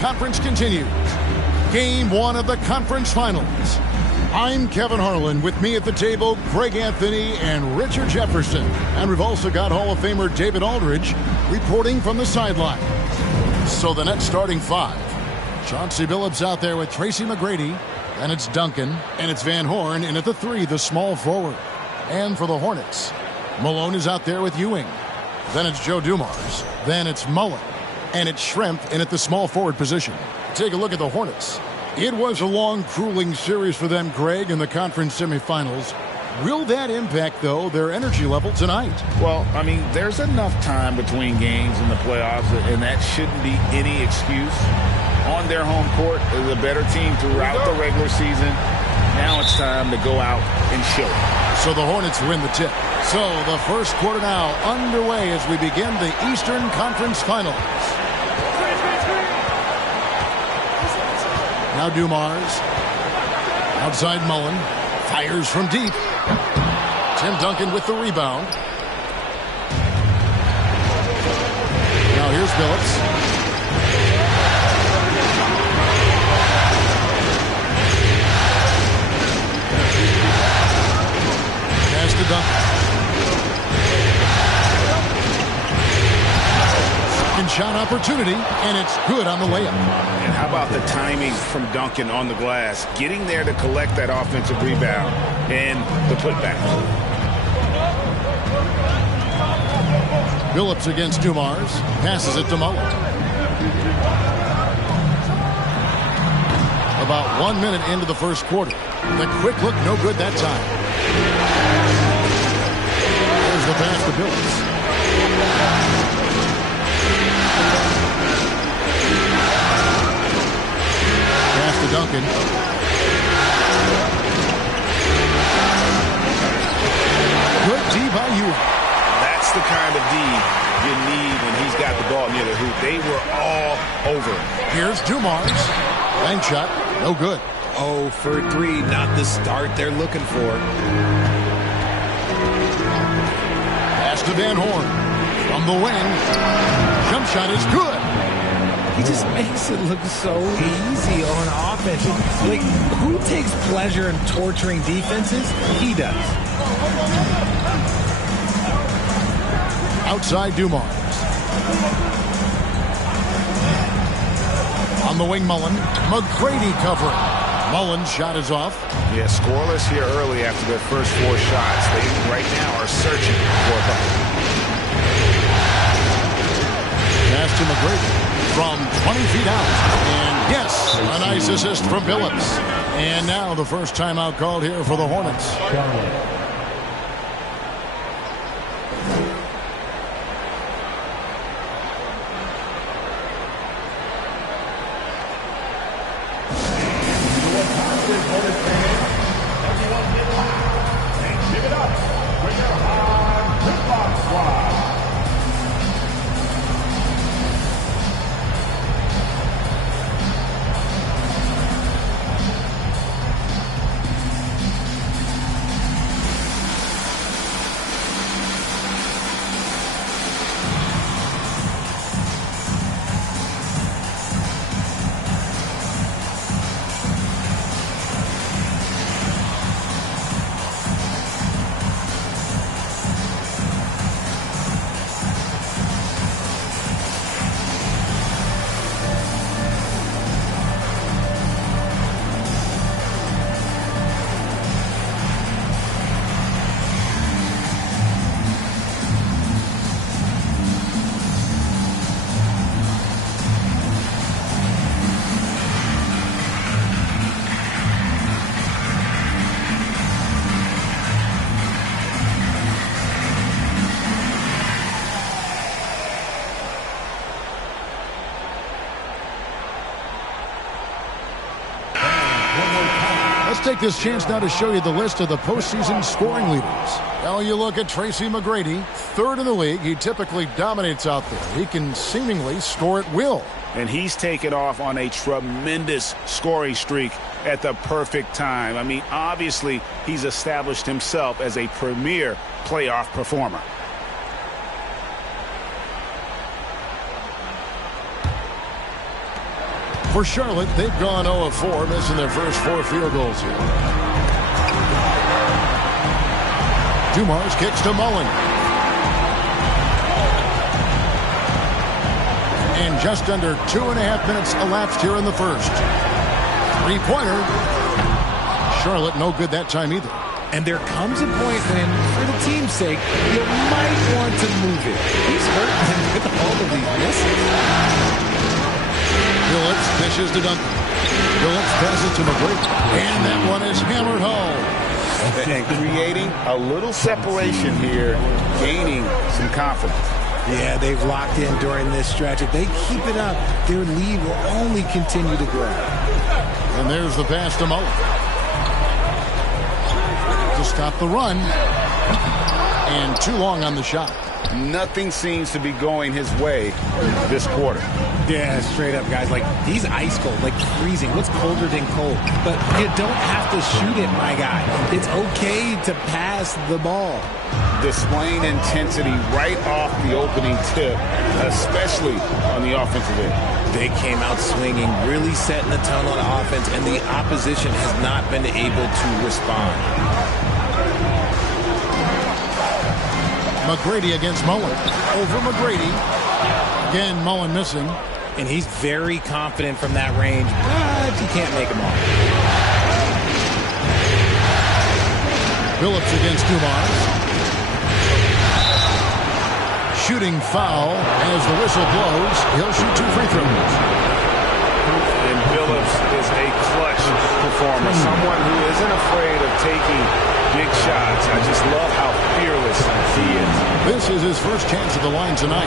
Conference continues. Game 1 of the conference finals. I'm Kevin Harlan. With me at the table, Greg Anthony and Richard Jefferson. And we've also got Hall of Famer David Aldridge reporting from the sideline. So the next starting 5. Chauncey Billups out there with Tracy McGrady. Then it's Duncan. And it's Van Horn in at the 3, the small forward. And for the Hornets, Malone is out there with Ewing. Then it's Joe Dumars. Then it's Mullen. And it's Schrempf in at the small forward position. Take a look at the Hornets. It was a long, grueling series for them, Greg, in the conference semifinals. Will that impact, though, their energy level tonight? Well, I mean, there's enough time between games in the playoffs, and that shouldn't be any excuse. On their home court, is a better team throughout the regular season. Now it's time to go out and show it. So the Hornets win the tip. So the first quarter now underway as we begin the Eastern Conference Finals. Now Dumars. Outside Mullen. Fires from deep. Tim Duncan with the rebound. Now here's Billups. Pass to Duncan. Second shot opportunity, and it's good on the layup. And how about the timing from Duncan on the glass, getting there to collect that offensive rebound and the putback. Billups against Dumars, passes it to Mullen. About 1 minute into the first quarter. The quick look, no good that time. There's the pass to Billups. Pass to Duncan. Good D by Ewing. That's the kind of D you need when he's got the ball near the hoop. They were all over it. Here's Dumars. Bank shot, no good. 0 for 3, not the start they're looking for. Pass to Van Horn. From the wing. Jump shot is good. He just makes it look so easy on offense. Like, who takes pleasure in torturing defenses? He does. Outside Dumars. On the wing, Mullen. McGrady covering. Mullen's shot is off. Yeah, scoreless here early after their first 4 shots. They right now are searching for a bucket. Pass to McGrady from 20 feet out. And yes, a nice assist from Billups. And now the first timeout called here for the Hornets. Let's take this chance now to show you the list of the postseason scoring leaders. Now you look at Tracy McGrady, 3rd in the league. He typically dominates out there. He can seemingly score at will. And he's taken off on a tremendous scoring streak at the perfect time. I mean, obviously, he's established himself as a premier playoff performer. For Charlotte, they've gone 0 of 4, missing their first 4 field goals here. Dumars kicks to Mullen. And just under 2.5 minutes elapsed here in the first. Three-pointer. Charlotte no good that time either. And there comes a point when, for the team's sake, you might want to move it. He's hurting him with all of these misses. Phillips dishes to Duncan. Phillips passes to McGrady. And that one is hammered home. And creating a little separation here, gaining some confidence. Yeah, they've locked in during this stretch. If they keep it up, their lead will only continue to grow. And there's the pass to Mullen. To stop the run. And too long on the shot. Nothing seems to be going his way this quarter. Yeah, straight up, guys. Like, he's ice cold, like freezing. What's colder than cold? But you don't have to shoot it, my guy. It's okay to pass the ball. Displaying intensity right off the opening tip, especially on the offensive end. They came out swinging, really setting the tone on offense, and the opposition has not been able to respond. McGrady against Mullen. Over McGrady. Again, Mullen missing. And he's very confident from that range, but he can't make them all. Phillips against Dumars. Shooting foul as the whistle blows. He'll shoot 2 free throws. And Phillips is a clutch performer, someone who isn't afraid of taking big shots. I just love how fearless he is. This is his first chance at the line tonight.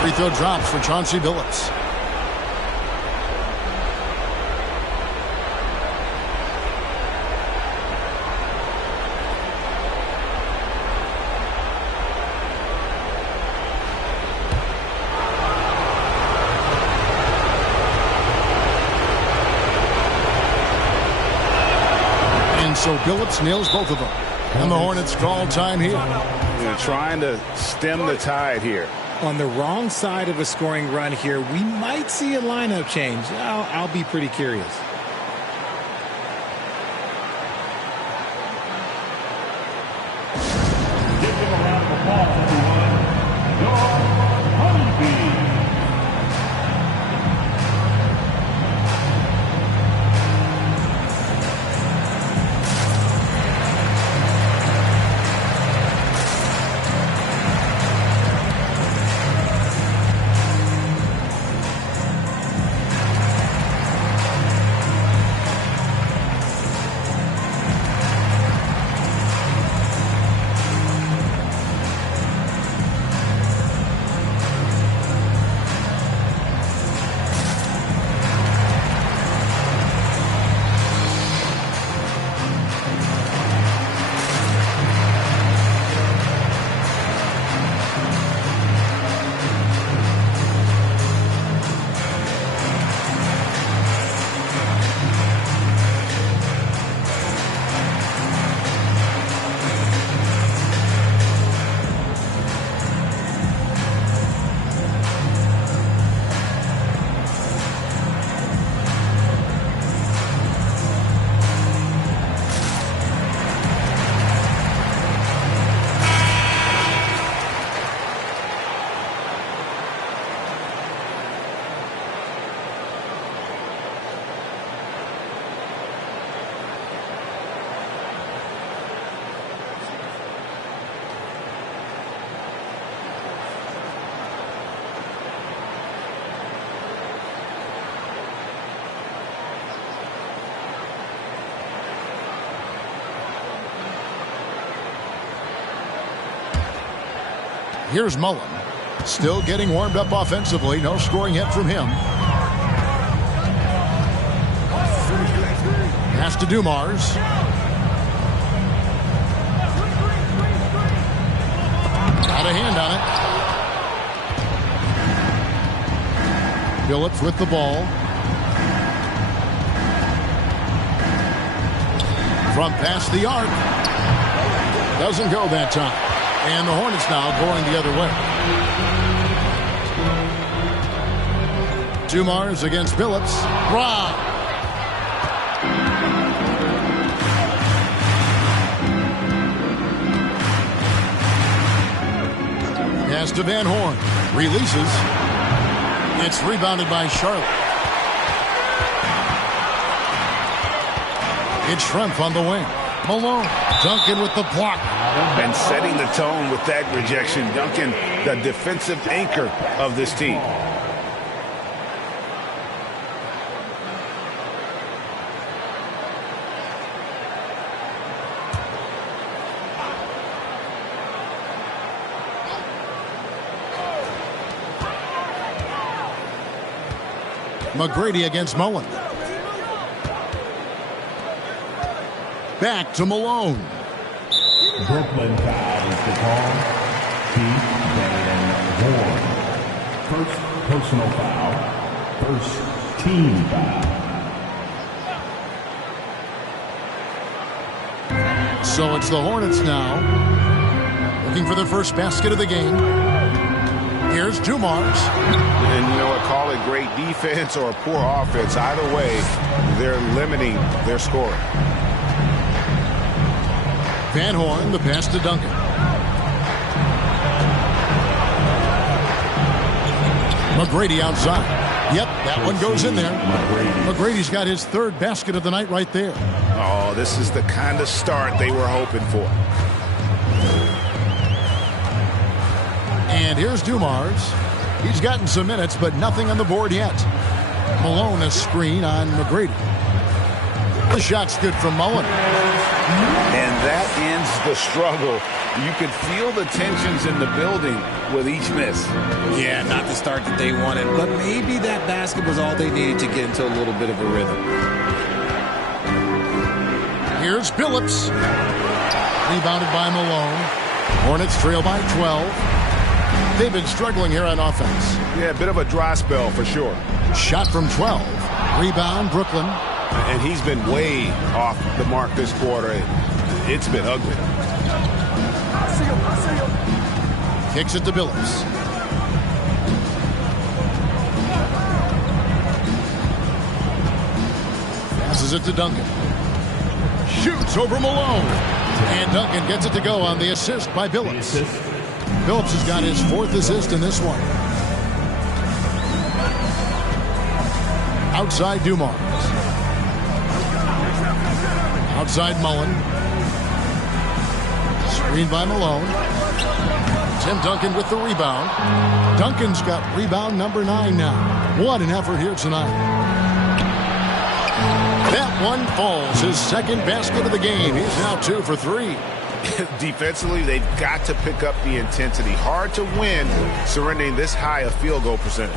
Free throw drops for Chauncey Billups. So Billups nails both of them. And the Hornets call time here. They're trying to stem the tide here. On the wrong side of a scoring run here, we might see a lineup change. I'll be pretty curious. Give them a round of applause, everyone. Your Honeybee. Here's Mullen. Still getting warmed up offensively. No scoring yet from him. Pass to Dumars. Got a hand on it. Billups with the ball. From past the arc. Doesn't go that time. And the Hornets now going the other way. Dumars against Billups. Rob. Pass to Van Horn. Releases. It's rebounded by Charlotte. It's Schrempf on the wing. Malone. Duncan with the block. And setting the tone with that rejection. Duncan, the defensive anchor of this team. McGrady against Mullen. Back to Malone. Brooklyn foul is the call. Keith Van Horn. First personal foul. First team foul. So it's the Hornets now. Looking for their first basket of the game. Here's Dumars. And you know what? Call it great defense or poor offense. Either way, they're limiting their scoring. Van Horn, the pass to Duncan. McGrady outside. Yep, that one goes in there. McGrady's got his third basket of the night right there. Oh, this is the kind of start they were hoping for. And here's Dumars. He's gotten some minutes, but nothing on the board yet. Malone a screen on McGrady. The shot's good from Mullen. And that ends the struggle. You could feel the tensions in the building with each miss. Yeah, not the start that they wanted, but maybe that basket was all they needed to get into a little bit of a rhythm. Here's Billups. Rebounded by Malone. Hornets trail by 12. They've been struggling here on offense. Yeah, a bit of a dry spell for sure. Shot from 12. Rebound, Brooklyn. And he's been way off the mark this quarter. It's been ugly. Kicks it to Billups. Passes it to Duncan. Shoots over Malone. And Duncan gets it to go on the assist by Billups. Billups has got his fourth assist in this one. Outside Dumars. Outside Mullen. Screened by Malone. Tim Duncan with the rebound. Duncan's got rebound number 9 now. What an effort here tonight. That one falls. His second basket of the game. He's now 2 for 3. Defensively, they've got to pick up the intensity. Hard to win surrendering this high a field goal percentage.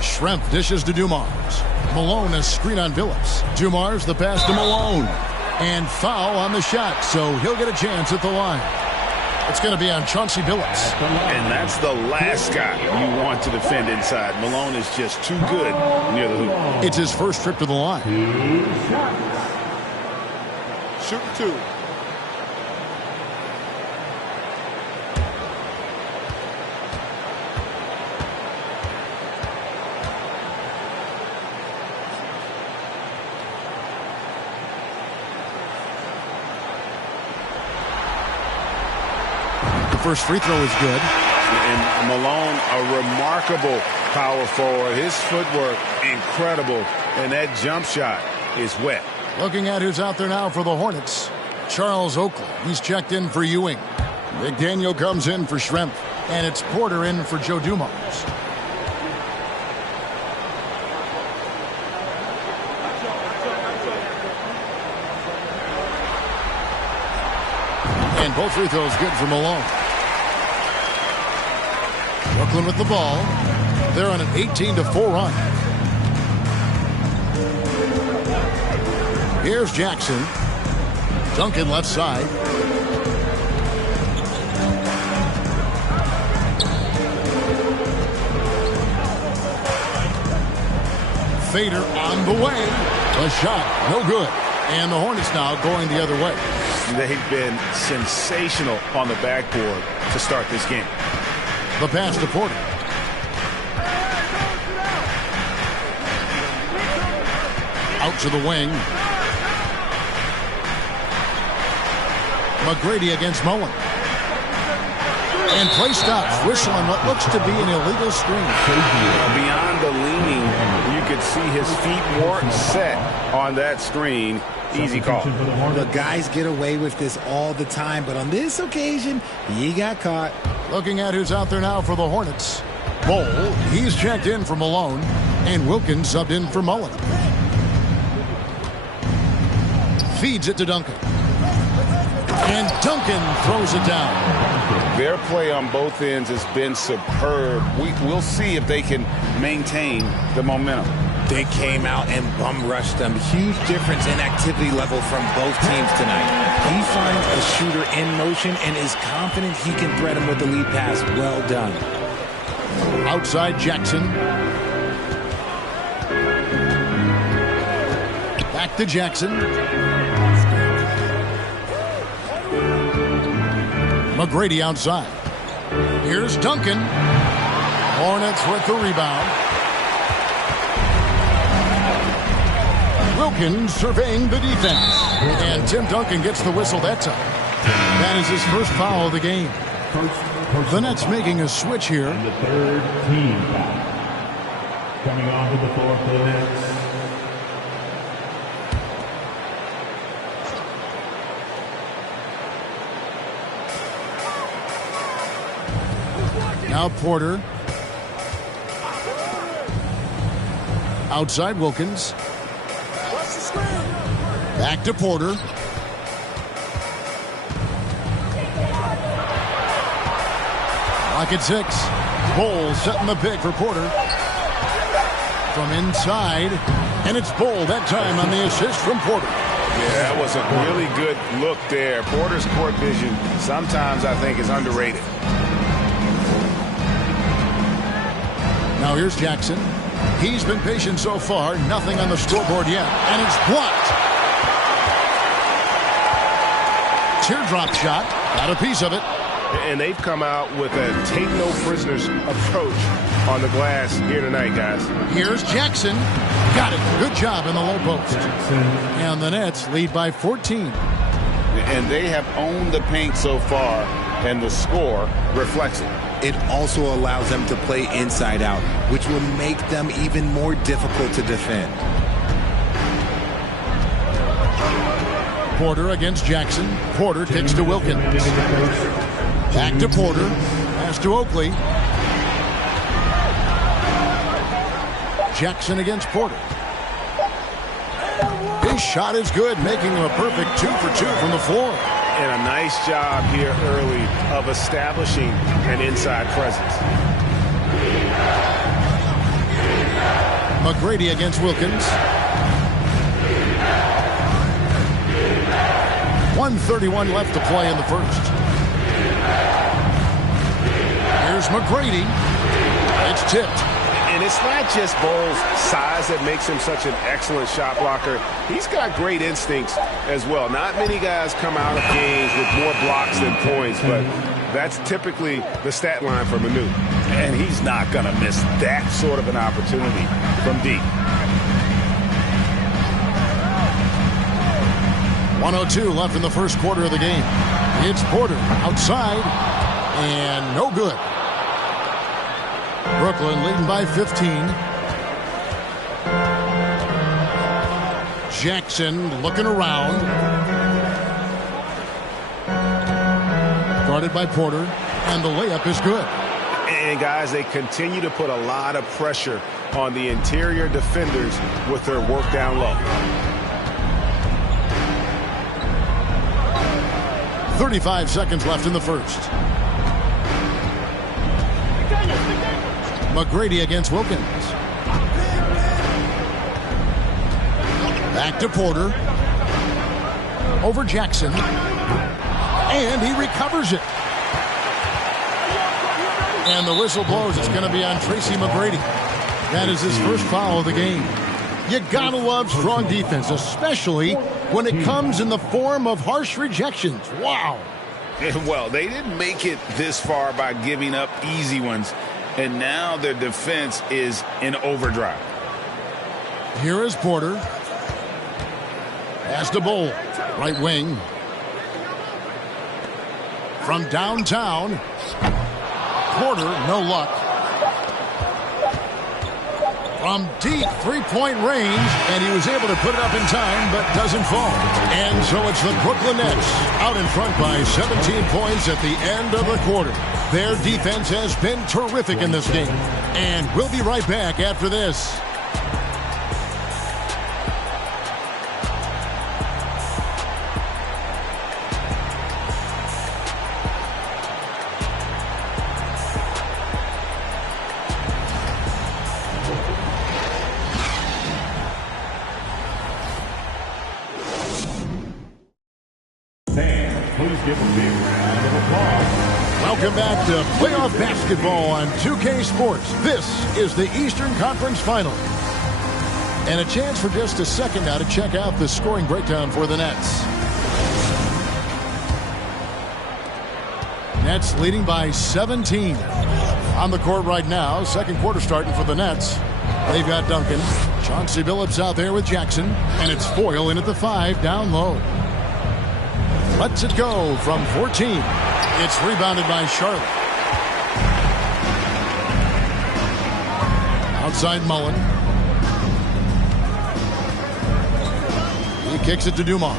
Schrempf dishes to Dumars. Malone a screen on Billups. Dumars the pass to Malone. And foul on the shot, so he'll get a chance at the line. It's going to be on Chauncey Billups. And that's the last guy you want to defend inside. Malone is just too good near the hoop. It's his first trip to the line. Shoot 2. The first free throw is good. And Malone, a remarkable power forward. His footwork, incredible. And that jump shot is wet. Looking at who's out there now for the Hornets. Charles Oakley. He's checked in for Ewing. McDaniel comes in for Schrempf. And it's Porter in for Joe Dumars. And both free throws good for Malone. Brooklyn with the ball. They're on an 18-4 run. Here's Jackson. Duncan left side. fader on the way. A shot, no good. And the Hornets now going the other way. They've been sensational on the backboard to start this game. The pass to Porter. Out to the wing. McGrady against Mullen. And play stops, whistling what looks to be an illegal screen. Beyond the leaning, you could see his feet weren't set on that screen. Easy call. The guys get away with this all the time, but on this occasion, he got caught. Looking at who's out there now for the Hornets. Bol, he's checked in for Malone, and Wilkins subbed in for Mullen. Feeds it to Duncan. And Duncan throws it down. Their play on both ends has been superb. We'll see if they can maintain the momentum. They came out and bum rushed them. Huge difference in activity level from both teams tonight. He finds a shooter in motion and is confident he can thread him with the lead pass. Well done. Outside Jackson. Back to Jackson. McGrady outside. Here's Duncan. Hornets with the rebound. Wilkins surveying the defense. And Tim Duncan gets the whistle that time. That is his first foul of the game. The Nets making a switch here. And the third team foul. Coming onto the floor for the Nets. Now Porter. Outside Wilkins. Back to Porter. Lock at 6. Bol setting the pick for Porter. From inside. And it's Bol that time on the assist from Porter. Yeah, that was a really good look there. Porter's court vision sometimes I think is underrated. Now here's Jackson. He's been patient so far. Nothing on the scoreboard yet. And it's blocked. Teardrop shot. Got a piece of it. And they've come out with a take-no-prisoners approach on the glass here tonight, guys. Here's Jackson. Got it. Good job in the low post. And the Nets lead by 14. And they have owned the paint so far, and the score reflects it. It also allows them to play inside out, which will make them even more difficult to defend. Porter against Jackson. Porter kicks to Wilkins. Back to Porter. Pass to Oakley. Jackson against Porter. His shot is good, making him a perfect 2 for 2 from the floor. And a nice job here early of establishing an inside presence. McGrady against Wilkins. 1:31 left to play in the first. Here's McGrady. It's tipped. And it's not just Bol's size that makes him such an excellent shot blocker. He's got great instincts as well. Not many guys come out of games with more blocks than points, but that's typically the stat line for Manu. And he's not going to miss that sort of an opportunity from deep. 1:02 left in the first quarter of the game. It's Porter outside, and no good. Brooklyn leading by 15. Jackson looking around. Guarded by Porter, and the layup is good. And guys, they continue to put a lot of pressure on the interior defenders with their work down low. 35 seconds left in the first. McGrady against Wilkins. Back to Porter. Over Jackson. And he recovers it. And the whistle blows. It's going to be on Tracy McGrady. That is his first foul of the game. You gotta love strong defense, especially when it comes in the form of harsh rejections. Wow. Well, they didn't make it this far by giving up easy ones, and now their defense is in overdrive. Here is Porter. Pass to Bowl, right wing. From downtown, Porter, no luck. From deep three-point range, and he was able to put it up in time, but doesn't fall. And so it's the Brooklyn Nets out in front by 17 points at the end of the quarter. Their defense has been terrific in this game. And we'll be right back after this. Please give a big round of applause. Welcome back to playoff basketball on 2K Sports. This is the Eastern Conference Final. And a chance for just a second now to check out the scoring breakdown for the Nets. Nets leading by 17. On the court right now, second quarter starting for the Nets. They've got Duncan. Chauncey Billups out there with Jackson. And it's Foyle in at the 5, down low. Lets it go from 14. It's rebounded by Charlotte. Outside Mullen. He kicks it to Dumars.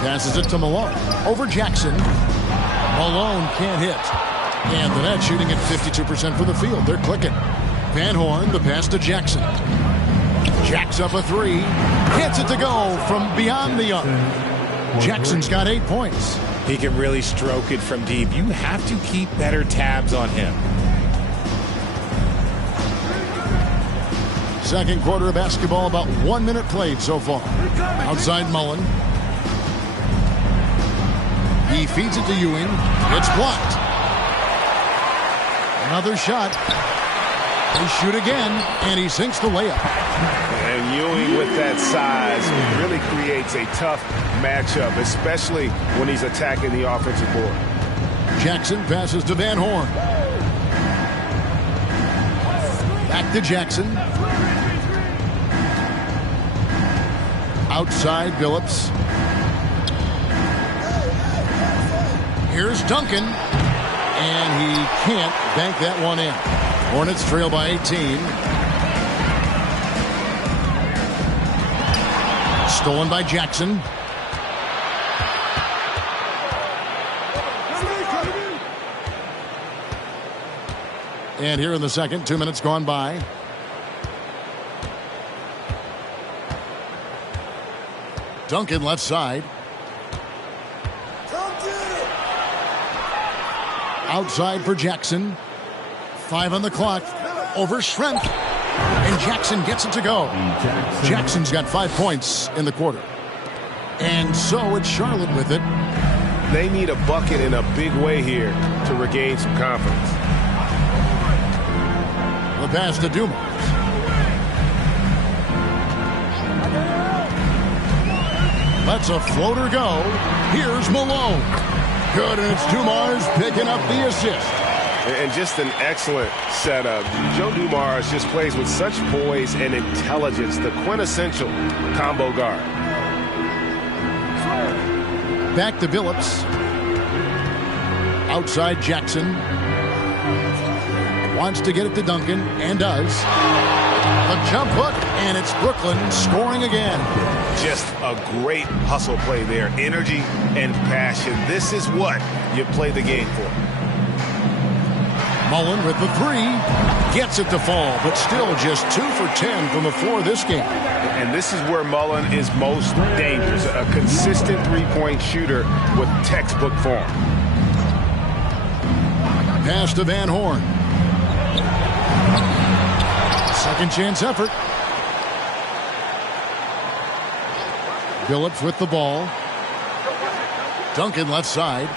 Passes it to Malone. Over Jackson. Malone can't hit. And the Nets shooting at 52% for the field. They're clicking. Van Horn, the pass to Jackson. Jacks up a 3. Gets it to go from beyond the arc. Jackson's got 8 points. He can really stroke it from deep. You have to keep better tabs on him. Second quarter of basketball, about 1 minute played so far. Outside Mullen. He feeds it to Ewing. It's blocked. Another shot. They shoot again, and he sinks the layup. And Ewing with that size really creates a tough matchup, especially when he's attacking the offensive board. Jackson passes to Van Horn. Back to Jackson. Outside Billups. Here's Duncan. And he can't bank that one in. Hornets trail by 18. Stolen by Jackson. And here in the second, 2 minutes gone by. Duncan left side. Outside for Jackson. 5 on the clock. Over Schrempf. And Jackson gets it to go. Jackson's got 5 points in the quarter. And so it's Charlotte with it. They need a bucket in a big way here to regain some confidence. The pass to Dumars. Lets a floater go. Here's Malone. Good, and it's Dumars picking up the assist. And just an excellent setup. Joe Dumars just plays with such poise and intelligence, the quintessential combo guard. Back to Billups. Outside Jackson. Wants to get it to Duncan, and does. A jump hook, and it's Brooklyn scoring again. Just a great hustle play there. Energy and passion. This is what you play the game for. Mullen with the 3. Gets it to fall, but still just 2 for 10 from the floor this game. And this is where Mullen is most dangerous. A consistent three-point shooter with textbook form. Pass to Van Horn. Second chance effort. Billups with the ball. Duncan left side.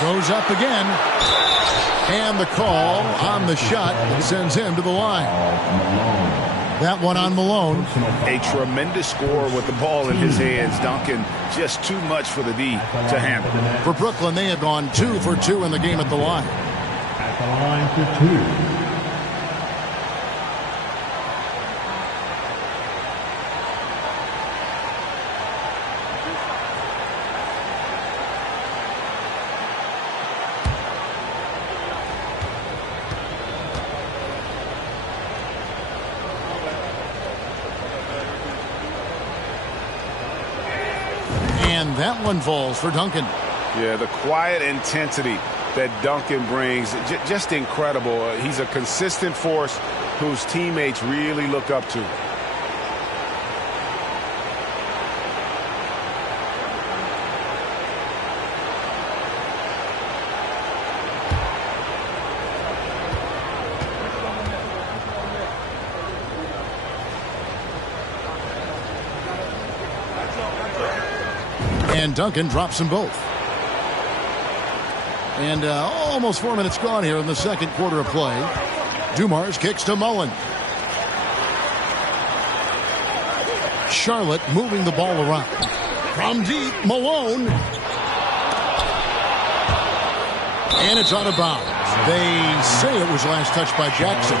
Goes up again. And the call on the shot that sends him to the line. That one on Malone. A tremendous score with the ball in his hands. Duncan just too much for the D to handle. For Brooklyn, they have gone 2 for 2 in the game at the line. At the line for 2. And that one falls for Duncan. Yeah, the quiet intensity that Duncan brings, just incredible. He's a consistent force whose teammates really look up to. And Duncan drops them both. And almost 4 minutes gone here in the second quarter of play. Dumars kicks to Mullen. Charlotte moving the ball around. From deep, Malone. And it's out of bounds. They say it was last touched by Jackson.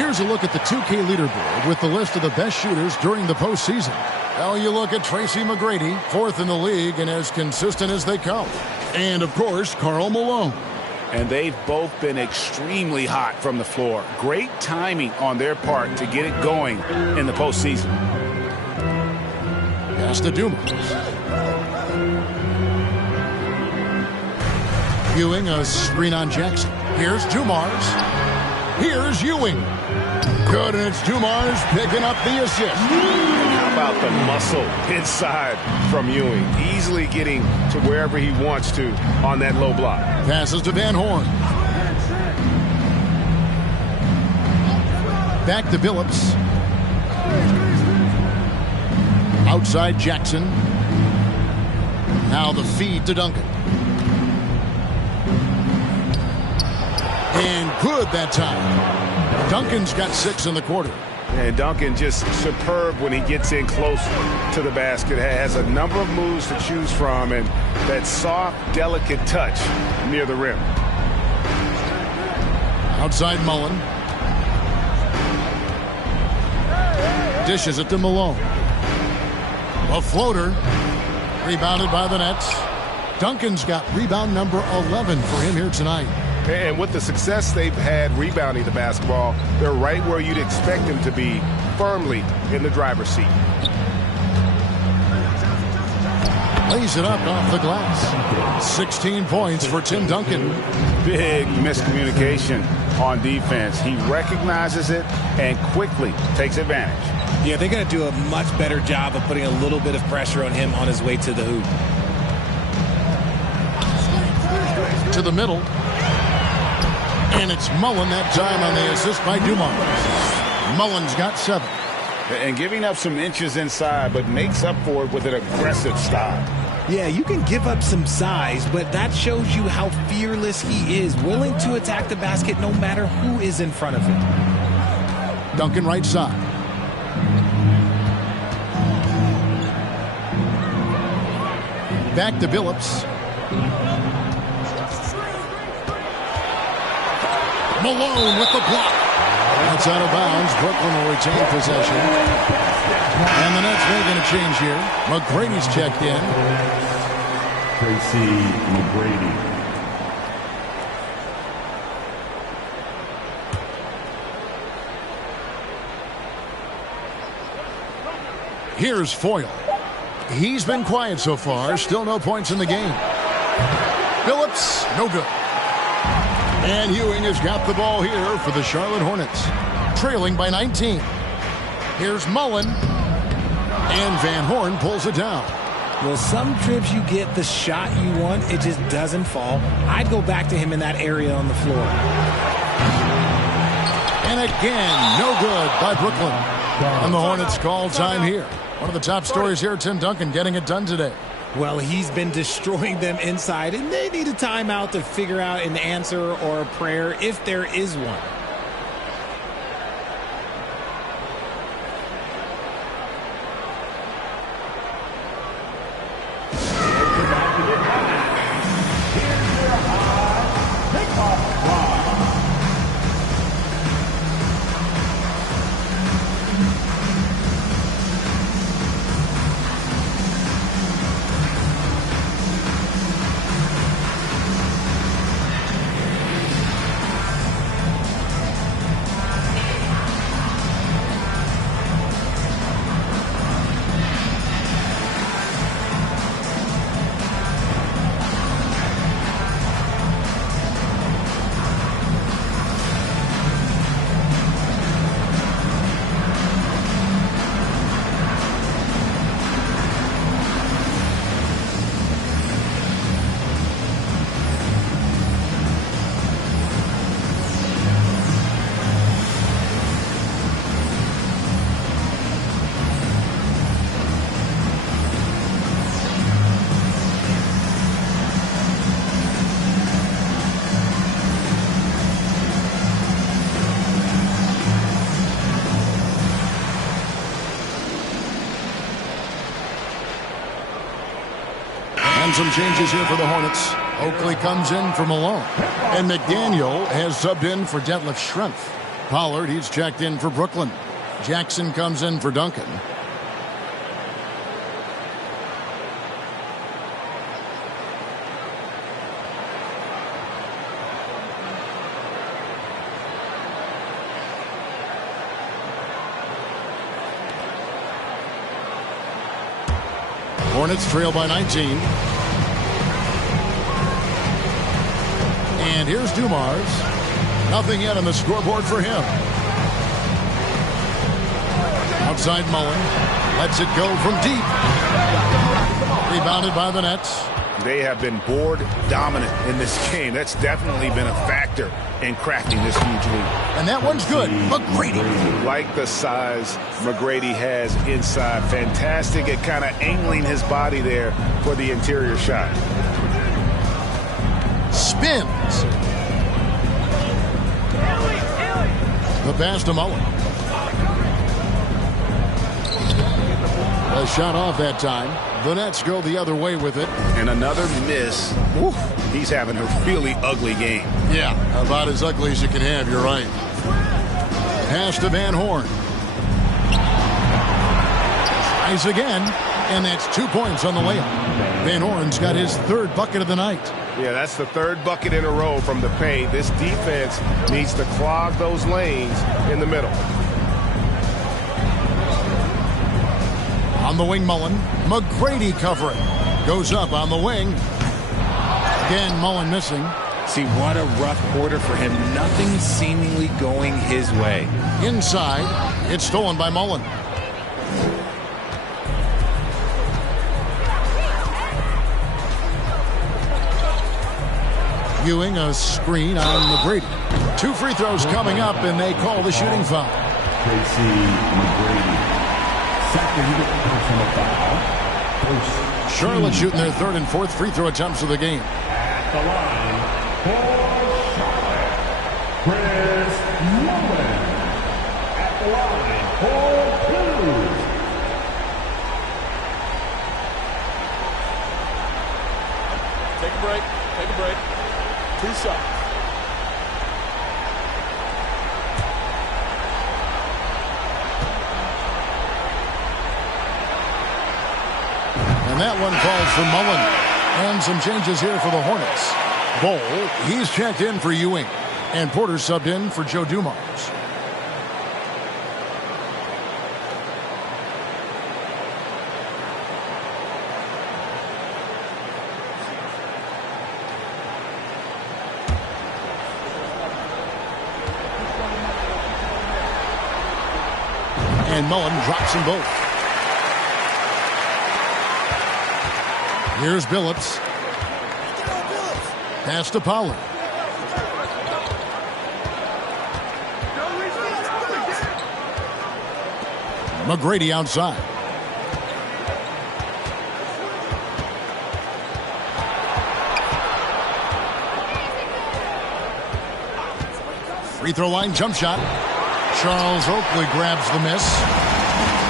Here's a look at the 2K leaderboard with the list of the best shooters during the postseason. Well, you look at Tracy McGrady, 4th in the league and as consistent as they come. And, of course, Karl Malone. And they've both been extremely hot from the floor. Great timing on their part to get it going in the postseason. Pass to Dumars. Ewing, a screen on Jackson. Here's Dumars. Here's Ewing. Good, and it's Dumars picking up the assist. How about the muscle inside from Ewing? Easily getting to wherever he wants to on that low block. Passes to Van Horn. Back to Billups. Outside Jackson. Now the feed to Duncan. And good that time. Duncan's got 6 in the quarter. And Duncan just superb when he gets in close to the basket. Has a number of moves to choose from and that soft, delicate touch near the rim. Outside Mullen. Dishes it to Malone. A floater. Rebounded by the Nets. Duncan's got rebound number 11 for him here tonight. And with the success they've had rebounding the basketball, they're right where you'd expect them to be, firmly in the driver's seat. Lays it up off the glass. 16 points for Tim Duncan. Big miscommunication on defense. He recognizes it and quickly takes advantage. Yeah, they're going to do a much better job of putting a little bit of pressure on him on his way to the hoop. To the middle. And it's Mullen that time on the assist by Dumars. Mullen's got 7. And giving up some inches inside, but makes up for it with an aggressive style. Yeah, you can give up some size, but that shows you how fearless he is, willing to attack the basket no matter who is in front of him. Duncan right side. Back to Billups. Malone with the block. That's out of bounds. Brooklyn will retain possession. And the Nets making a change here. McGrady's checked in. Tracy McGrady. Here's Foyle. He's been quiet so far. Still no points in the game. Billups, no good. And Ewing has got the ball here for the Charlotte Hornets. Trailing by 19. Here's Mullen. And Van Horn pulls it down. Well, some trips you get the shot you want, it just doesn't fall. I'd go back to him in that area on the floor. And again, no good by Brooklyn. And the Hornets call time here. One of the top stories here, Tim Duncan getting it done today. Well, he's been destroying them inside, and they need a timeout to figure out an answer or a prayer if there is one. Some changes here for the Hornets. Oakley comes in for Malone. And McDaniel has subbed in for Detlef Schrempf. Pollard, he's checked in for Brooklyn. Jackson comes in for Duncan. Hornets trail by 19. And here's Dumars. Nothing yet on the scoreboard for him. Outside Mullen. Lets it go from deep. Rebounded by the Nets. They have been board dominant in this game. That's definitely been a factor in cracking this huge lead. And that one's good. McGrady. Like the size McGrady has inside. Fantastic at kind of angling his body there for the interior shot. Spins. The pass to Mullen. A shot off that time. The Nets go the other way with it. And another miss. Woo. He's having a really ugly game. Yeah, about as ugly as you can have. You're right. Pass to Van Horn. Tries again. And that's 2 points on the layup. Van Horn's got his third bucket of the night. Yeah, that's the third bucket in a row from the paint. This defense needs to clog those lanes in the middle. On the wing, Mullen. McGrady covering. Goes up on the wing. Again, Mullen missing. See, what a rough quarter for him. Nothing seemingly going his way. Inside. It's stolen by Mullen. Ewing, a screen on McGrady. 2 free throws coming up, and they call the shooting foul. Tracy McGrady. Second personal foul. Charlotte shooting their third and fourth free throw attempts of the game. At the line for Charlotte, Chris Mullin. At the line for Blues. Take a break. Take a break. 2 shots. And that one falls for Mullen. And some changes here for the Hornets. Bol, he's checked in for Ewing. And Porter subbed in for Joe Dumars. And Mullen drops them both. Here's Billups. Pass to Pollard. McGrady outside. Free throw line jump shot. Charles Oakley grabs the miss.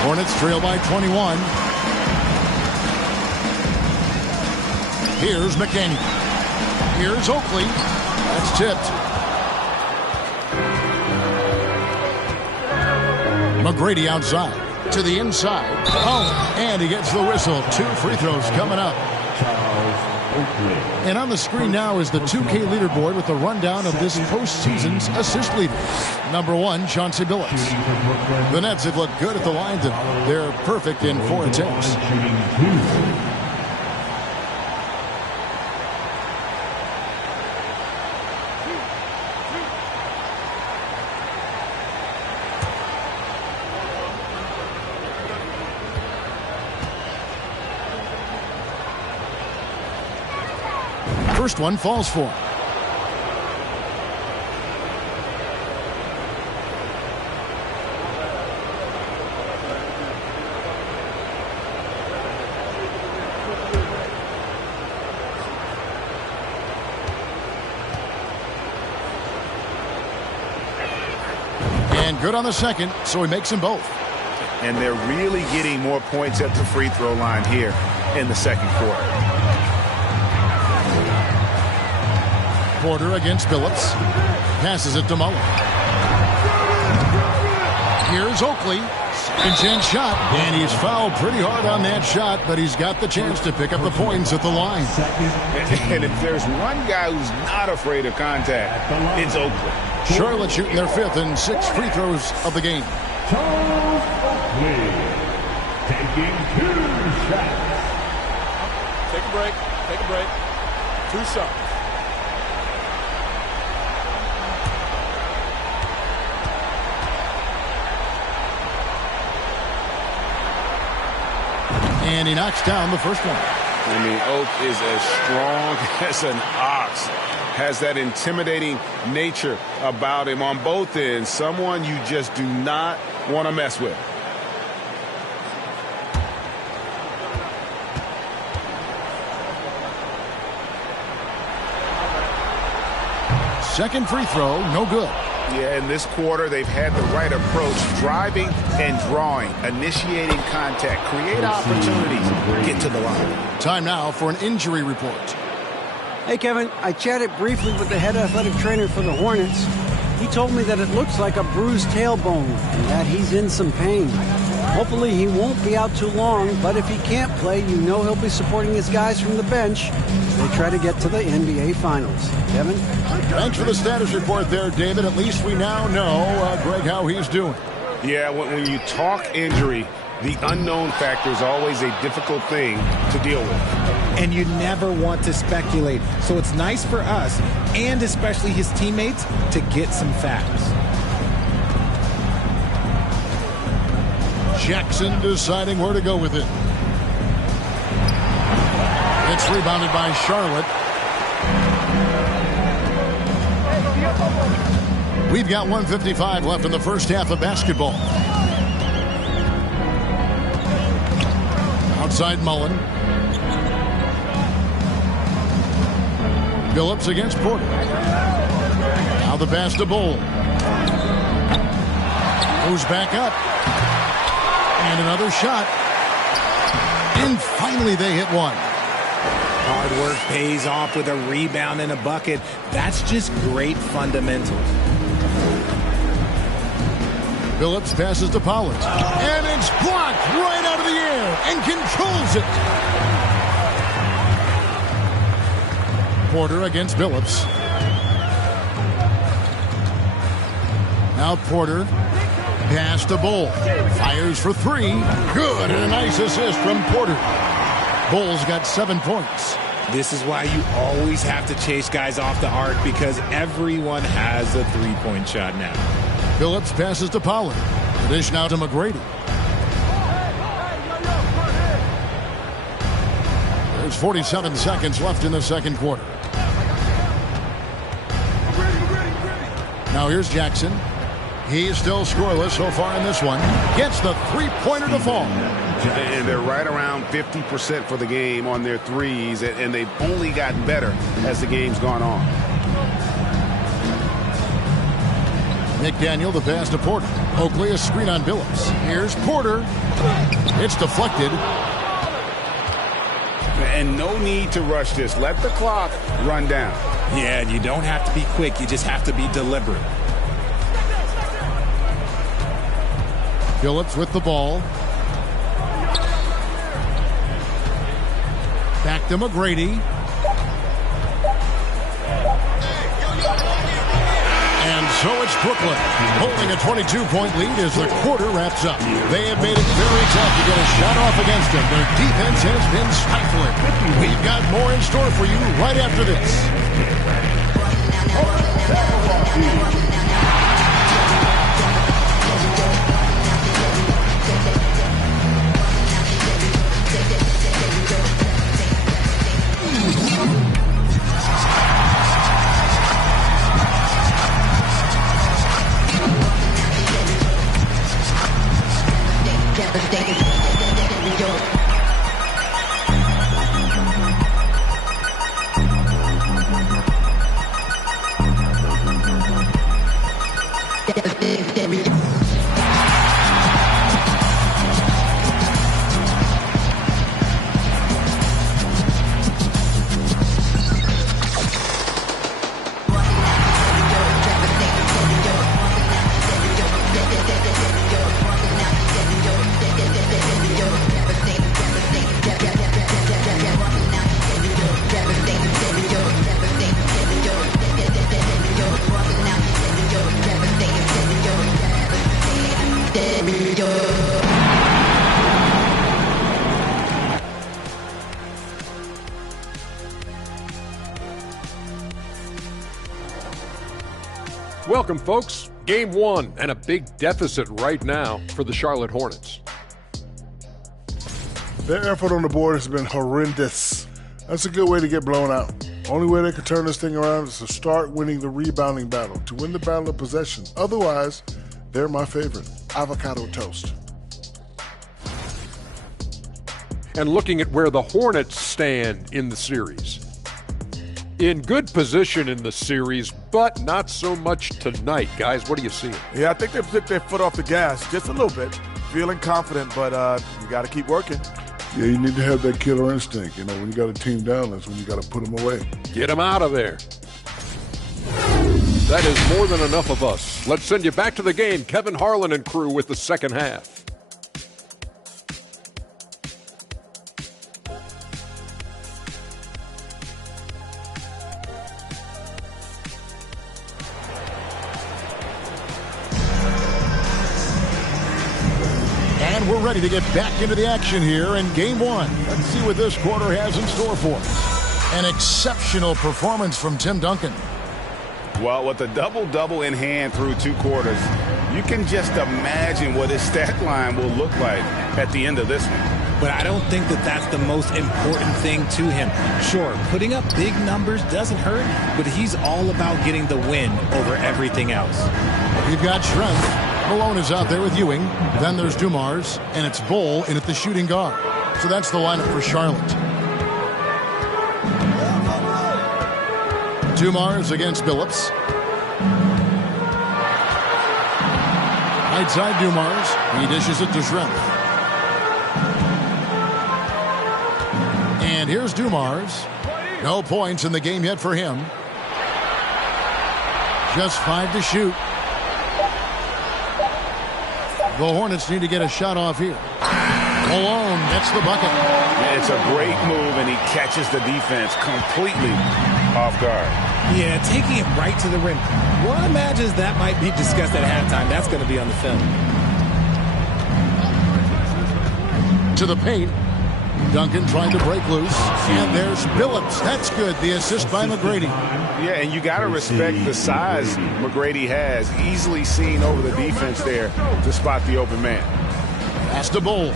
Hornets trail by 21. Here's McKinney. Here's Oakley. That's tipped. McGrady outside. To the inside. Oh, and he gets the whistle. 2 free throws coming up. And on the screen now is the 2K leaderboard with the rundown of this postseason's assist leaders. Number 1, Chauncey Billups. The Nets have looked good at the line tonight. They're perfect in 4 attempts. First one falls for him. And good on the second, so he makes them both. And they're really getting more points at the free throw line here in the second quarter. Porter against Billups. Passes it to Mullen. Here's Oakley. Second chance shot. And he's fouled pretty hard on that shot, but he's got the chance to pick up the points at the line. And if there's one guy who's not afraid of contact, it's Oakley. Charlotte shooting their 5th and 6th free throws of the game. Charles Oakley taking 2 shots. Take a break. Take a break. 2 shots. And he knocks down the first one. I mean, Oak is as strong as an ox. Has that intimidating nature about him on both ends. Someone you just do not want to mess with. Second free throw, no good. Yeah, in this quarter, they've had the right approach, driving and drawing, initiating contact, create opportunities, get to the line. Time now for an injury report. Hey, Kevin, I chatted briefly with the head athletic trainer for the Hornets. He told me that it looks like a bruised tailbone and that he's in some pain. Hopefully he won't be out too long, but if he can't play, you know he'll be supporting his guys from the bench as they try to get to the NBA Finals. Kevin? Thanks for the status report there, David. At least we now know, Greg, how he's doing. Yeah, when you talk injury, the unknown factor is always a difficult thing to deal with. And you never want to speculate. So it's nice for us, and especially his teammates, to get some facts. Jackson deciding where to go with it. It's rebounded by Charlotte. We've got 1:55 left in the first half of basketball. Outside Mullen. Billups against Porter. Now the pass to Bull. Goes back up. And another shot. And finally they hit one. Hard work pays off with a rebound and a bucket. That's just great fundamentals. Billups passes to Pollard. And it's blocked right out of the air and controls it. Porter against Billups. Now Porter. Pass to Bull. Fires for 3. Good. And a nice assist from Porter. Bull's got 7 points. This is why you always have to chase guys off the arc, because everyone has a three-point shot now. Billups passes to Pollard. Dish now to McGrady. There's 47 seconds left in the second quarter. Now here's Jackson. He's still scoreless so far in this one. Gets the three-pointer to fall. And they're right around 50% for the game on their threes, and they've only gotten better as the game's gone on. McDaniel, the pass to Porter. Oakley, a screen on Billups. Here's Porter. It's deflected. And no need to rush this. Let the clock run down. Yeah, you don't have to be quick. You just have to be deliberate. Billups with the ball. Back to McGrady. And so it's Brooklyn holding a 22-point lead as the quarter wraps up. They have made it very tough to get a shot off against them. Their defense has been stifling. We've got more in store for you right after this. Welcome, folks. Game 1 and a big deficit right now for the Charlotte Hornets. Their effort on the board has been horrendous. That's a good way to get blown out. Only way they can turn this thing around is to start winning the rebounding battle, to win the battle of possession. Otherwise, they're my favorite. Avocado toast. And looking at where the Hornets stand in the series. In good position in the series, but not so much tonight. Guys, what do you see? Yeah, I think they've took their foot off the gas just a little bit. Feeling confident, but you got to keep working. Yeah, you need to have that killer instinct. You know, when you got a team down, that's when you got to put them away. Get them out of there. That is more than enough of us. Let's send you back to the game. Kevin Harlan and crew with the second half. And we're ready to get back into the action here in Game 1. Let's see what this quarter has in store for us. An exceptional performance from Tim Duncan. Well, with a double-double in hand through 2 quarters, you can just imagine what his stat line will look like at the end of this one. But I don't think that that's the most important thing to him. Sure, putting up big numbers doesn't hurt, but he's all about getting the win over everything else. We've got strength. Malone is out there with Ewing. Then there's Dumars, and it's Bull in at the shooting guard. So that's the lineup for Charlotte. Dumars against Billups. Right side Dumars. He dishes it to Schrempf. And here's Dumars. No points in the game yet for him. Just 5 to shoot. The Hornets need to get a shot off here. Malone gets the bucket. And it's a great move, and he catches the defense completely off guard. Yeah, taking it right to the rim. One imagines that might be discussed at halftime. That's going to be on the film. To the paint. Duncan trying to break loose. And there's Billups. That's good. The assist by McGrady. Yeah, and you got to respect the size McGrady has. Easily seen over the defense there to spot the open man. Pass to Bull.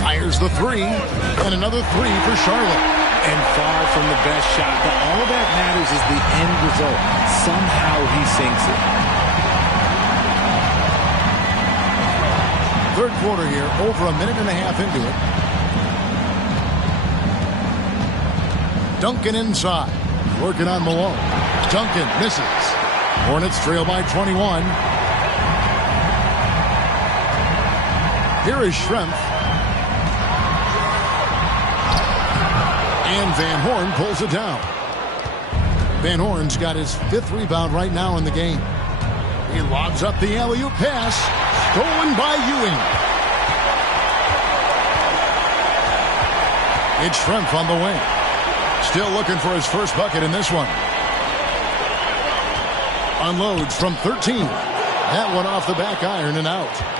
Fires the 3. And another 3 for Charlotte. And far from the best shot, but all that matters is the end result. Somehow he sinks it. Third quarter here, over a minute and a half into it. Duncan inside, working on Malone. Duncan misses. Hornets trail by 21. Here is Schrempf. And Van Horn pulls it down. Van Horn's got his 5th rebound right now in the game. He lobs up the alley-oop pass. Stolen by Ewing. It's Schrempf on the wing. Still looking for his first bucket in this one. Unloads from 13. That one off the back iron and out.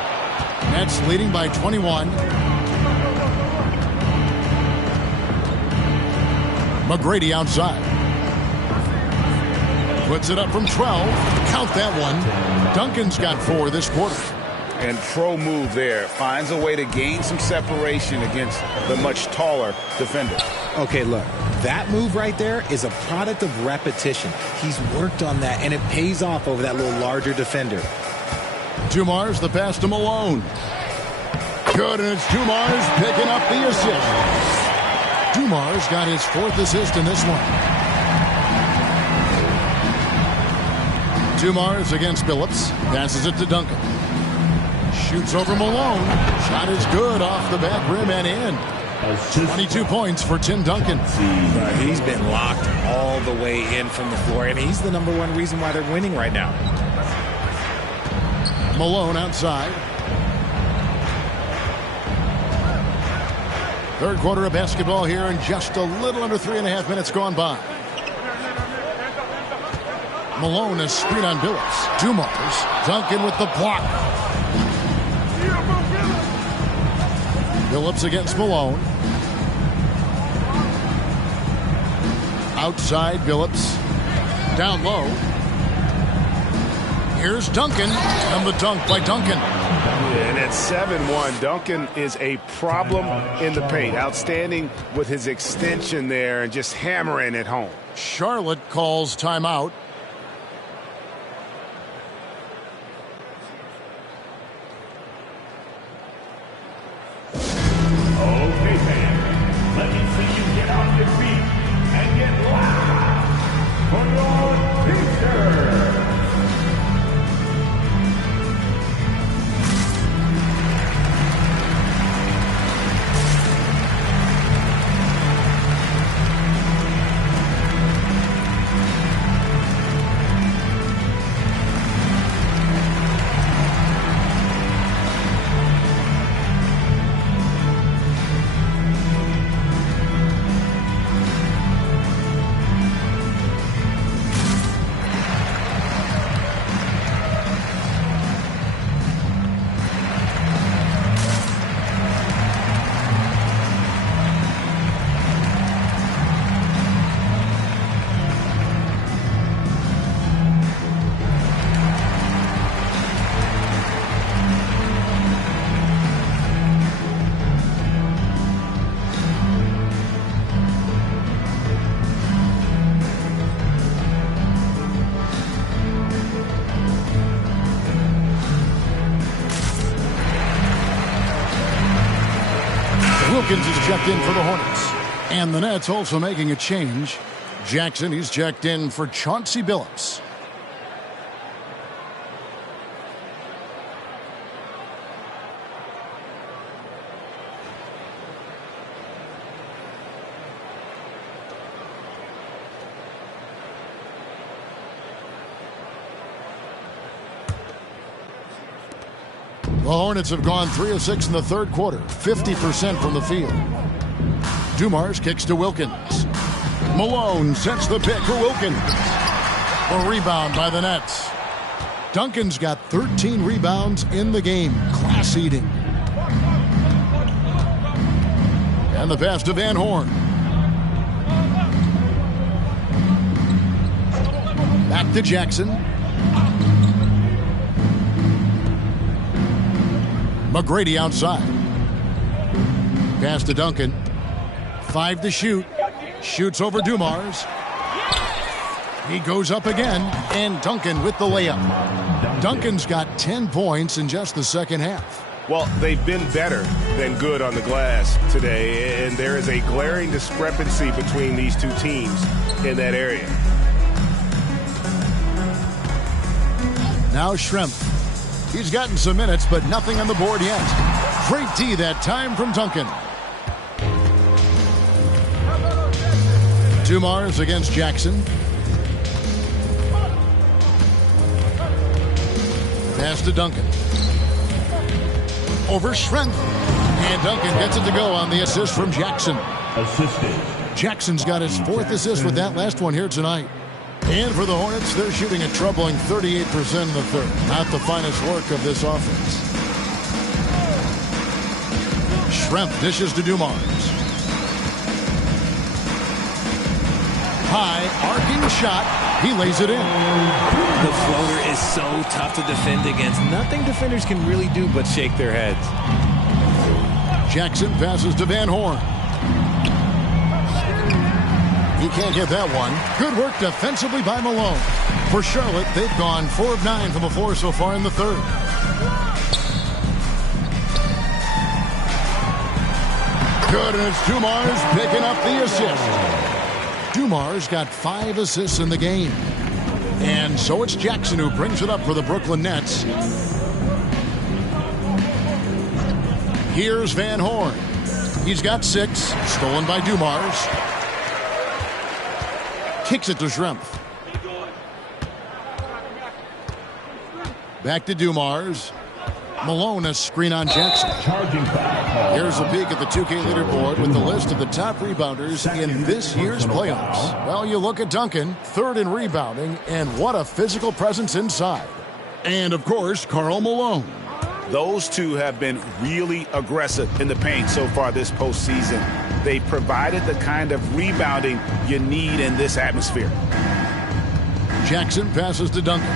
Nets leading by 21. McGrady outside. Puts it up from 12. Count that one. Duncan's got 4 this quarter. And pro move there. Finds a way to gain some separation against the much taller defender. Okay, look. That move right there is a product of repetition. He's worked on that, and it pays off over that little larger defender. Dumars, the pass to Malone. Good, and it's Dumars picking up the assist. Dumars got his 4th assist in this one. Dumars against Billups. Passes it to Duncan. Shoots over Malone. Shot is good off the back rim and in. 22 points for Tim Duncan. He's been locked all the way in from the floor, and he's the #1 reason why they're winning right now. Malone outside. 3rd quarter of basketball here, and just a little under 3.5 minutes gone by. Malone is screen on Billups. Dumars. Duncan with the block. Billups against Malone. Outside Billups. Down low. Here's Duncan. And the dunk by Duncan. And at 7-1, Duncan is a problem in the paint. Outstanding with his extension there and just hammering it home. Charlotte calls timeout. Okay, fans, let me see you get off your feet and get loud for your Pacers. Wilkins is checked in for the Hornets. And the Nets also making a change. Jackson, he's checked in for Chauncey Billups. The Hornets have gone 3 of 6 in the 3rd quarter, 50% from the field. Dumars kicks to Wilkins. Malone sets the pick for Wilkins. The rebound by the Nets. Duncan's got 13 rebounds in the game. Class eating. And the pass to Van Horn. Back to Jackson. McGrady outside. Pass to Duncan. 5 to shoot. Shoots over Dumars. He goes up again, and Duncan with the layup. Duncan's got 10 points in just the second half. Well, they've been better than good on the glass today, and there is a glaring discrepancy between these two teams in that area. Now Schrempf. He's gotten some minutes, but nothing on the board yet. Great D that time from Duncan. Dumars against Jackson. Pass to Duncan. Over Schrempf. And Duncan gets it to go on the assist from Jackson. Assisted. Jackson's got his 4th assist with that last one here tonight. And for the Hornets, they're shooting a troubling 38% in the third. Not the finest work of this offense. Schrempf dishes to Dumars. High, arcing shot. He lays it in. The floater is so tough to defend against. Nothing defenders can really do but shake their heads. Jackson passes to Van Horn. He can't get that one. Good work defensively by Malone. For Charlotte, they've gone 4 of 9 from the floor so far in the third. Good, and it's Dumars picking up the assist. Dumars got 5 assists in the game. And so it's Jackson who brings it up for the Brooklyn Nets. Here's Van Horn. He's got 6, stolen by Dumars. Kicks it to Schrempf. Back to Dumars. Malone, a screen on Jackson. Here's a peek at the 2K leaderboard with the list of the top rebounders in this year's playoffs. Well, you look at Duncan, 3rd in rebounding, and what a physical presence inside. And, of course, Karl Malone. Those two have been really aggressive in the paint so far this postseason. They provided the kind of rebounding you need in this atmosphere. Jackson passes to Duncan.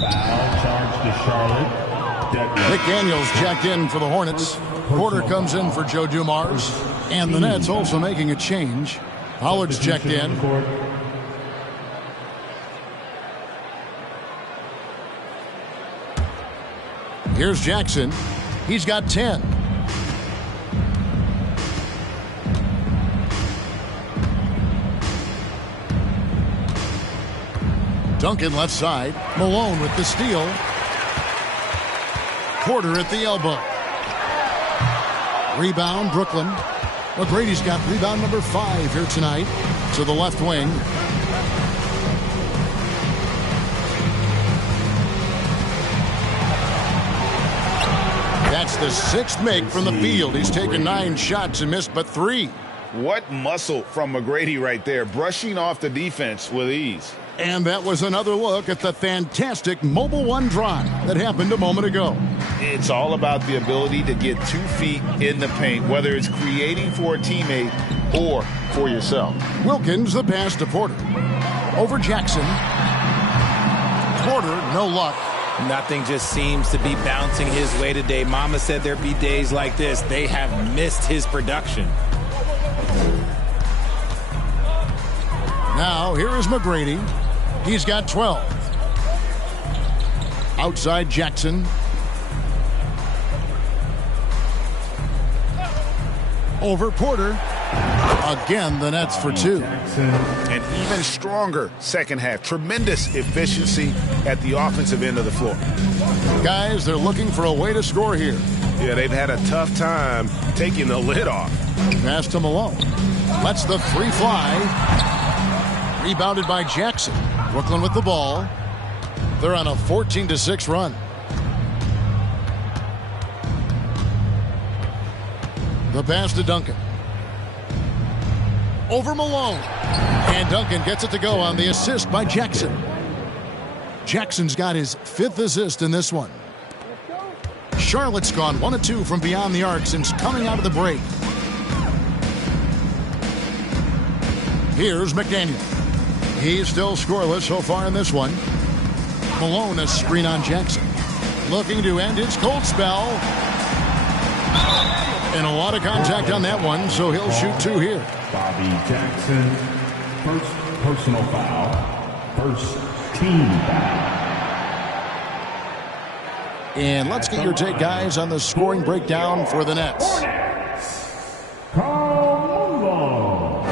Foul charge to Charlotte. McDaniels checked in for the Hornets. Porter comes in for Joe Dumars. And the Nets also making a change. Pollard's checked in. Here's Jackson. He's got 10. Duncan left side. Malone with the steal. Porter at the elbow. Rebound, Brooklyn. McGrady's got rebound number 5 here tonight to the left wing. That's the 6th make from the field. He's taken 9 shots and missed but 3. What muscle from McGrady right there, brushing off the defense with ease. And that was another look at the fantastic Mobile One drive that happened a moment ago. It's all about the ability to get 2 feet in the paint, whether it's creating for a teammate or for yourself. Wilkins, the pass to Porter. Over Jackson. Porter, no luck. Nothing just seems to be bouncing his way today. Mama said there'd be days like this. They have missed his production. Now, here is McGrady. He's got 12. Outside Jackson. Over Porter. Again, the Nets for 2. An even stronger second half. Tremendous efficiency at the offensive end of the floor. Guys, they're looking for a way to score here. Yeah, they've had a tough time taking the lid off. Pass to Malone. Lets the 3 fly. Rebounded by Jackson. Brooklyn with the ball. They're on a 14-6 run. The pass to Duncan. Over Malone. And Duncan gets it to go on the assist by Jackson. Jackson's got his 5th assist in this one. Charlotte's gone 1 of 2 from beyond the arc since coming out of the break. Here's McDaniel. He's still scoreless so far in this one. Malone, a screen on Jackson. Looking to end his cold spell. And a lot of contact on that one, so he'll shoot 2 here. Bobby Jackson, first personal foul, first team foul. And let's get your take, guys, on the scoring breakdown for the Nets. Karl Malone,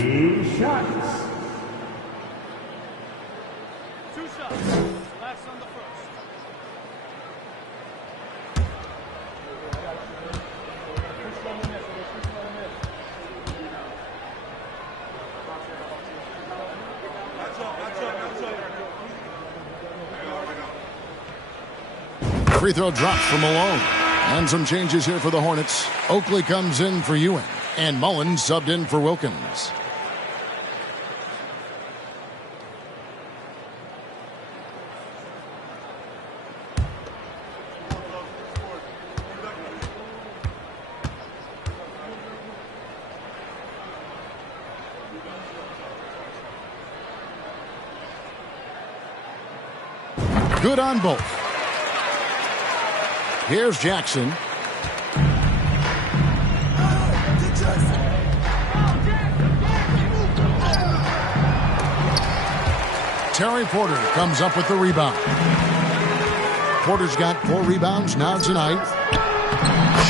2 shots. Free throw drops from Malone. And some changes here for the Hornets. Oakley comes in for Ewing. And Mullins subbed in for Wilkins. Good on both. Here's Jackson. Terry Porter comes up with the rebound. Porter's got 4 rebounds now tonight.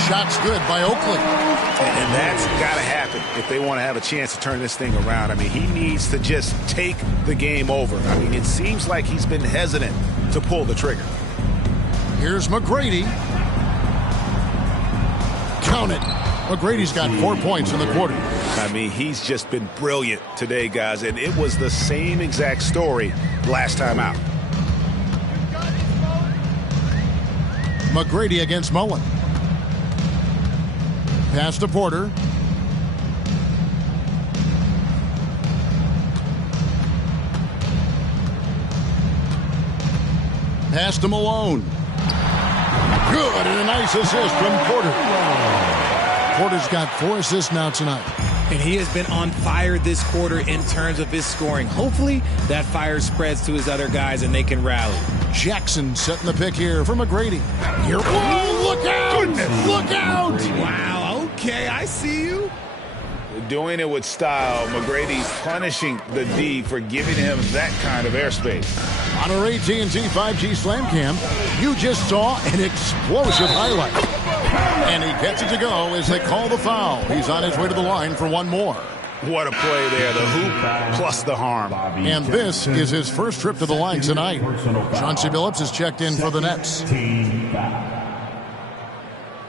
Shot's good by Oakley. And that's got to happen if they want to have a chance to turn this thing around. I mean, he needs to just take the game over. I mean, it seems like he's been hesitant to pull the trigger. Here's McGrady. Count it. McGrady's got 4 points in the quarter. I mean, he's just been brilliant today, guys, and it was the same exact story last time out. McGrady against Mullen. Pass to Porter. Pass to Malone. Good, and a nice assist from Porter. Porter's got 4 assists now tonight. And he has been on fire this quarter in terms of his scoring. Hopefully that fire spreads to his other guys and they can rally. Jackson setting the pick here for McGrady. Here, whoa, look out! Look out! Wow, okay, I see you. Doing it with style. McGrady's punishing the D for giving him that kind of airspace. On our AT&T 5G Slam Cam, you just saw an explosive highlight. And he gets it to go as they call the foul. He's on his way to the line for one more. What a play there. The hoop plus the harm. And this is his first trip to the line tonight. Chauncey Billups is checked in for the Nets.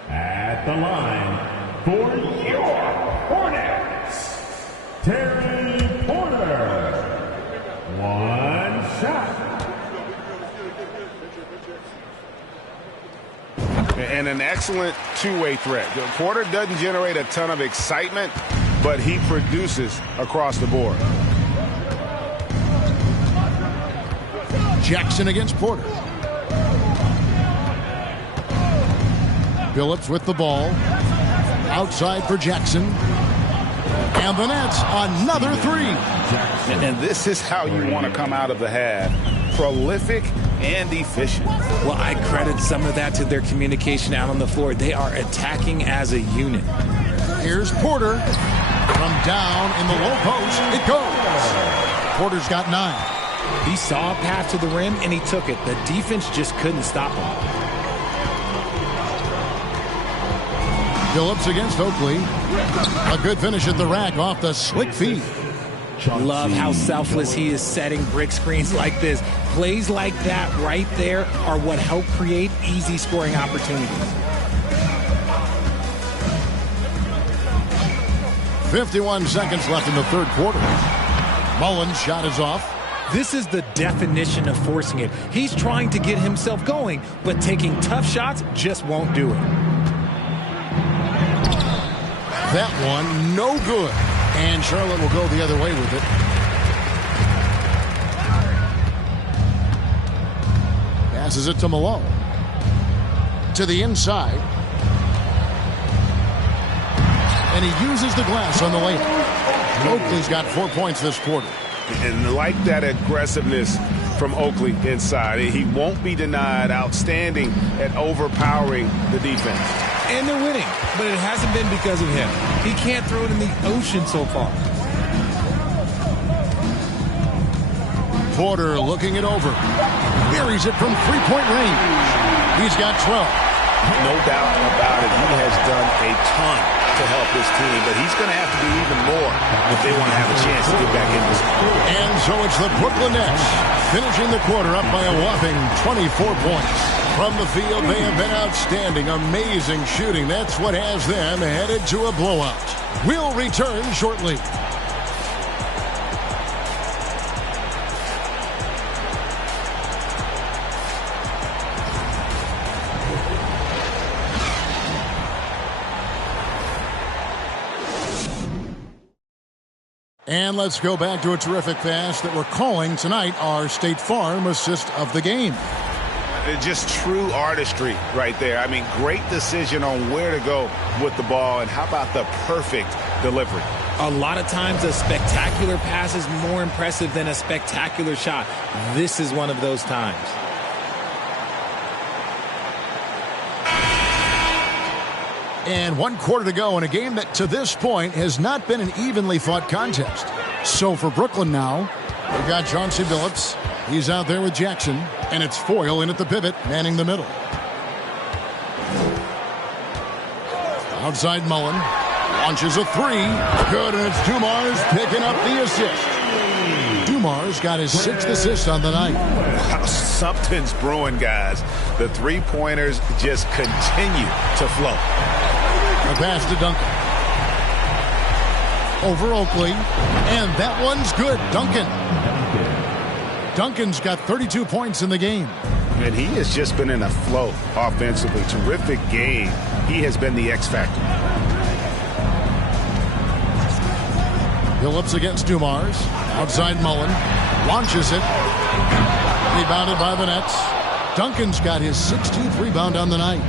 At the line for your Hornets, Terry Porter. 1 shot. And an excellent two-way threat. Porter doesn't generate a ton of excitement, but he produces across the board. Jackson against Porter. Billups with the ball. Outside for Jackson. And the Nets, another 3. And this is how you want to come out of the half. Prolific and efficient. Well, I credit some of that to their communication out on the floor. They are attacking as a unit. Here's Porter. From down in the low post, it goes. Porter's got 9. He saw a path to the rim, and he took it. The defense just couldn't stop him. Billups against Oakley. A good finish at the rack off the slick feed. Love how selfless he is setting brick screens like this. Plays like that right there are what help create easy scoring opportunities. 51 seconds left in the third quarter. Mullins' shot is off. This is the definition of forcing it. He's trying to get himself going, but taking tough shots just won't do it. That one, no good. And Charlotte will go the other way with it. Passes it to Malone. To the inside. And he uses the glass on the layup. Oakley's got 4 points this quarter. And like that aggressiveness from Oakley inside. He won't be denied. Outstanding at overpowering the defense. And they're winning, but it hasn't been because of him. He can't throw it in the ocean so far. Porter looking it over. Buries it from 3-point range. He's got 12. No doubt about it. He has done a ton to help this team, but he's going to have to do even more if they want to have a chance to get back in this. And so it's the Brooklyn Nets finishing the quarter up by a whopping 24 points. From the field, they have been outstanding, amazing shooting. That's what has them headed to a blowout. We'll return shortly. And let's go back to a terrific pass that we're calling tonight our State Farm assist of the game. Just true artistry right there. I mean, great decision on where to go with the ball, and how about the perfect delivery? A lot of times a spectacular pass is more impressive than a spectacular shot. This is one of those times. And 1 quarter to go in a game that to this point has not been an evenly fought contest. So for Brooklyn now, we've got Chauncey Billups. He's out there with Jackson, and it's Foyle in at the pivot, manning the middle. Outside Mullen, launches a three. Good, and it's Dumars picking up the assist. Dumars got his 6th assist on the night. Wow, something's brewing, guys. The three-pointers just continue to flow. The pass to Duncan. Over Oakley. And that one's good. Duncan's got 32 points in the game. And he has just been in a flow offensively. Terrific game. He has been the X factor. Billups against Dumars. Outside Mullen. Launches it. Rebounded by the Nets. Duncan's got his 16th rebound on the night.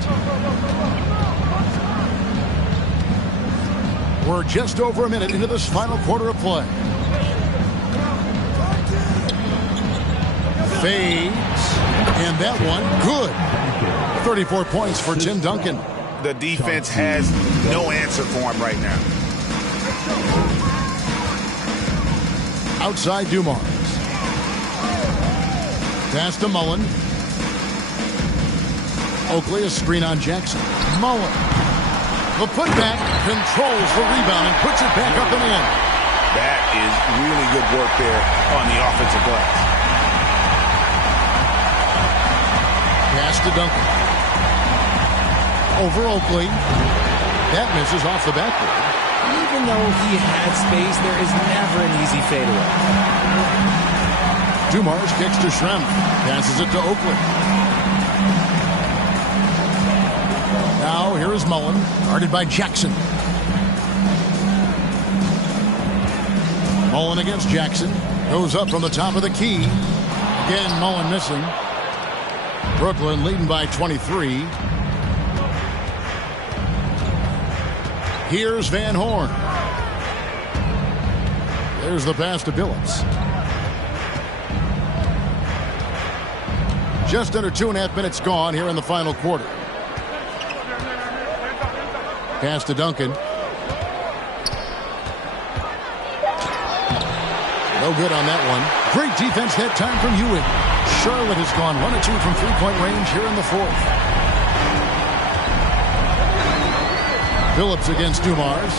We're just over a minute into this final quarter of play. Fades. And that one, good. 34 points for Tim Duncan. The defense has no answer for him right now. Outside Dumars. Pass to Mullen. Oakley, a screen on Jackson. Mullen. The putback, controls the rebound and puts it back up and in. That is really good work there on the offensive glass. Pass to Duncan. Over Oakley. That misses off the backboard. Even though he had space, there is never an easy fadeaway. Dumars kicks to Schrem. Passes it to Oakley. Now here is Mullen, guarded by Jackson. Mullen against Jackson. Goes up from the top of the key. Again, Mullen missing. Brooklyn leading by 23. Here's Van Horn. There's the pass to Billups. Just under 2.5 minutes gone here in the final quarter. Pass to Duncan. No good on that one. Great defense that time from Ewing. Charlotte has gone 1 of 2 from three-point range here in the fourth. Billups against Dumars.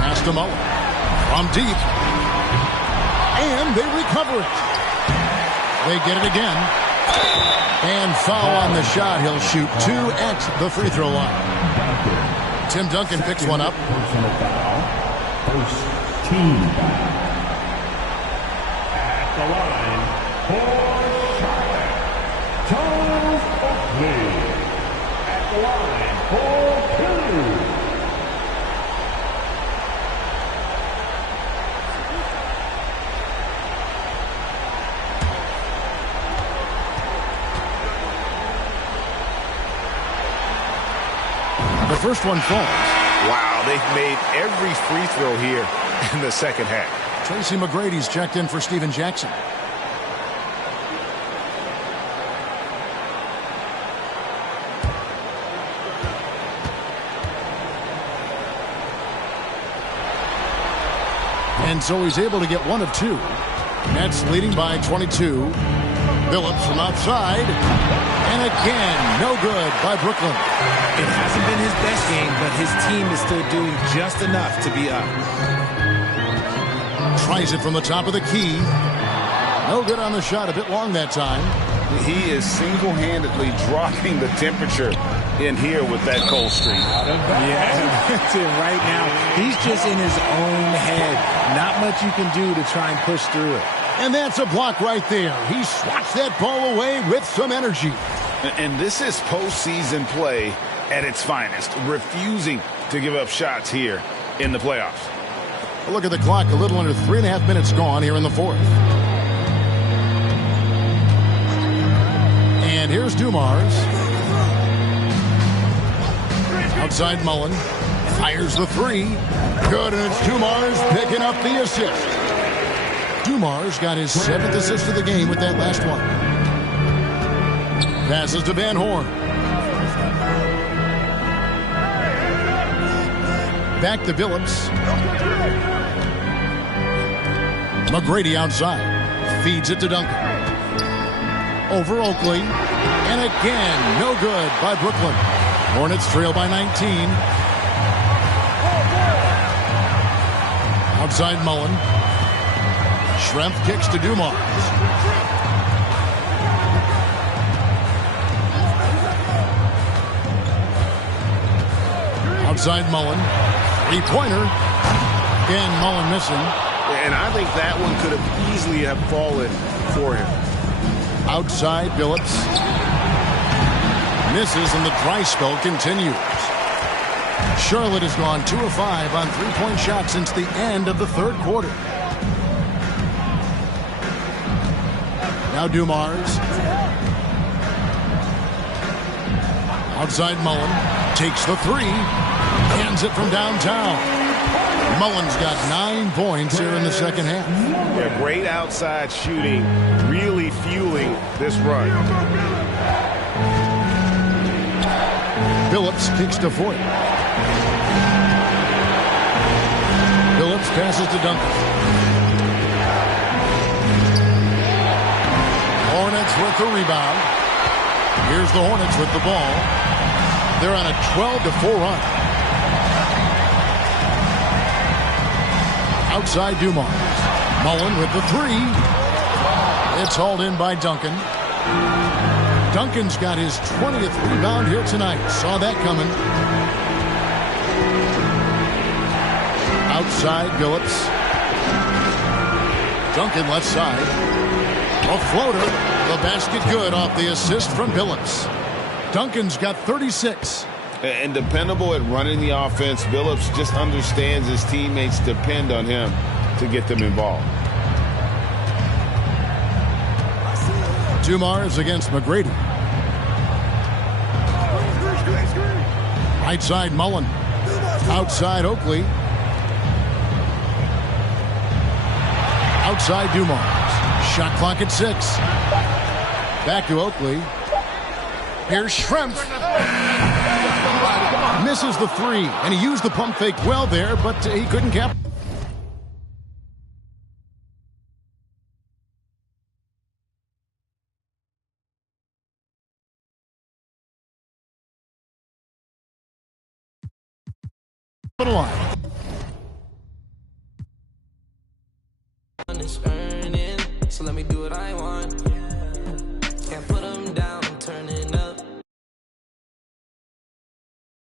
Pass to Mullen. From deep. And they recover it. They get it again. And foul on the shot. He'll shoot 2 at the free throw line. Tim Duncan picks one up. Personal foul. First team foul. At the line for Charlotte, Charles Oakley. At the line for Pillars. The first one falls. Wow, they've made every free throw here in the second half. Tracy McGrady's checked in for Steven Jackson. And so he's able to get 1 of 2. Nets leading by 22. Billups from outside. And again, no good by Brooklyn. It hasn't been his best game, but his team is still doing just enough to be up. Tries it from the top of the key. No good on the shot. A bit long that time. He is single-handedly dropping the temperature in here with that cold streak. Yeah, that's it right now. He's just in his own head. Not much you can do to try and push through it. And that's a block right there. He swats that ball away with some energy. And this is postseason play at its finest, refusing to give up shots here in the playoffs. Look at the clock. A little under 3.5 minutes gone here in the fourth. And here's Dumars. Outside Mullen. Fires the three. Good, and it's Dumars picking up the assist. Dumars got his 7th assist of the game with that last one. Passes to Van Horn. Back to Billups. McGrady outside. Feeds it to Duncan. Over Oakley. And again, no good by Brooklyn. Hornets trail by 19. Outside Mullen. Schrempf kicks to Dumars. Outside Mullen. Three-pointer. Again, Mullen missing. And I think that one could have easily have fallen for him. Outside Billups. Misses, and the dry spell continues. Charlotte has gone 2 of 5 on three-point shots since the end of the third quarter. Now Dumars. Outside Mullen. Takes the three. Hands it from downtown. Mullen's got 9 points here in the second half. Yeah, great outside shooting, really fueling this run. Billups kicks to Fort. Billups passes to Duncan. Hornets with the rebound. Here's the Hornets with the ball. They're on a 12-4 run. Outside Dumars. Mullen with the three. It's hauled in by Duncan. Duncan's got his 20th rebound here tonight. Saw that coming. Outside Billups. Duncan left side. A floater. The basket good off the assist from Billups. Duncan's got 36. And dependable at running the offense. Billups just understands his teammates depend on him to get them involved. Dumars against McGrady. Right side Mullen. Outside Oakley. Outside Dumars. Shot clock at 6. Back to Oakley. Here's Schrempf. Misses the three, and he used the pump fake well there, but he couldn't cap. So let me do what I want.